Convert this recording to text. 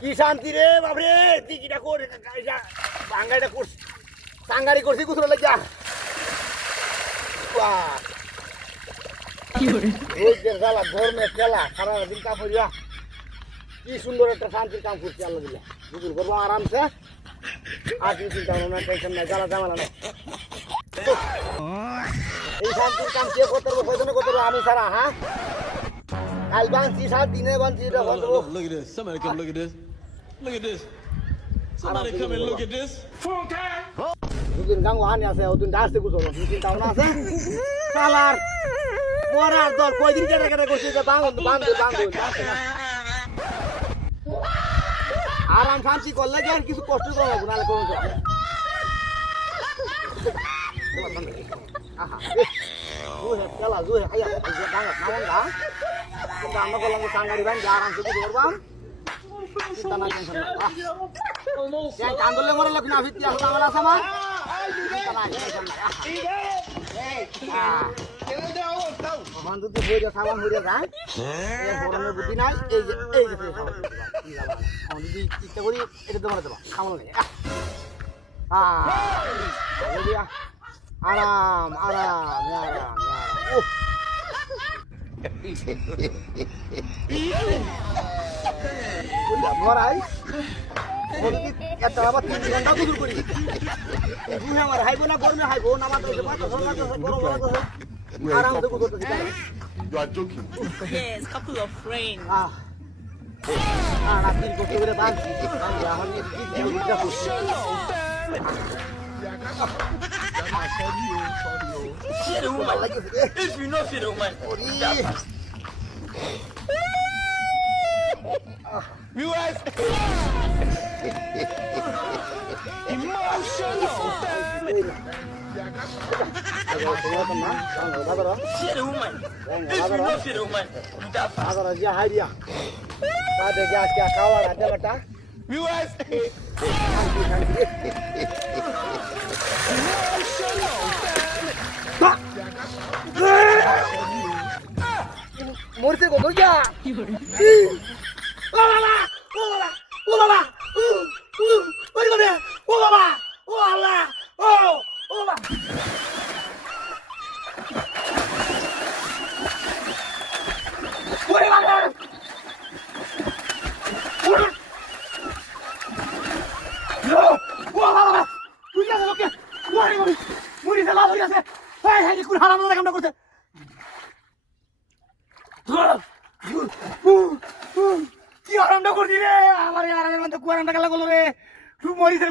কি শান্তি রে বাবরে টিকিটা করে বাঙ্গাইটা করছি সাঙ্গারি করছি কুতুর লাগিয়া খেলা ধর্মের খেলা সারাদিন কাপড়িয়া কি সুন্দর একটা শান্তির কাম করছি আল্লাহ দিলে বুঝুন করবো আরামসে আর কিছু চিন্তা ভাবনা টেনশন নাই জ্বালা ঝামেলা নেই এই শান্তির কাম কে করতে পারবো কয়জনে করতে পারবো আমি ছাড়া হ্যাঁ কাল বাঁধছি 7 দিনে বাঁধছি এটা বন্ধ Look at this. Somebody come look at this. Look at this. Somebody come and look at this. দুদিন গাং ওহানি আছে ওদিন ডাসতে কুছো চিন্তা ভাবনা আছে শালার মরার দল কয়দিন কেটে কেটে করছি যে বাঁধবে আরাম শান্তি করলে কি আর কিছু কষ্ট করবো নাহলে কোনো খেলা জুহে খাইয়া নামন গা কিন্তু আমরা বললাম সাংগারি ভাই আরামসে কিছু করবাম চিন্তা নাই টেনশন নাই কান্দলে মরে লোক না ভিত্তি আসলে আমার আছে আমার চিন্তা নাই টেনশন নাই বন্ধু তো হয়ে যায় সাবান হয়ে যায় গরমের বুদ্ধি নাই এই যে যদি ইচ্ছা করি এটা তোমার দেবা সামাল নেই আরাম আরাম আরাম মরাই একটা আবার 3 ঘন্টা গুজুর করি আমার হাইবো না গরমে হাইবো না মাত্র গরম আরাম থেকে করতেছি You are joking. Yes, couple of friends. রাত্রির করতে করে বাঁধছি আমার Fear the woman. If you know fear the woman. Viewers. Emotional. Fear the woman. If you know fear the woman. Viewers. মরতে কত যা ও বাবা ও বাবা ও বাবা ওরে বাবা ও বাবা ও আল্লাহ ও ও বাবা ওরে বাবা ও বাবা তুই যা ওকে ওরে বাবা মুড়ি দে লাভ হই আছে হাই হাই কোন হারাম না কামটা করতে কি আরামটা করছি রে আমার আরামের মধ্যে কুয়ারান্টা গেলা গেল রে তুই মরিস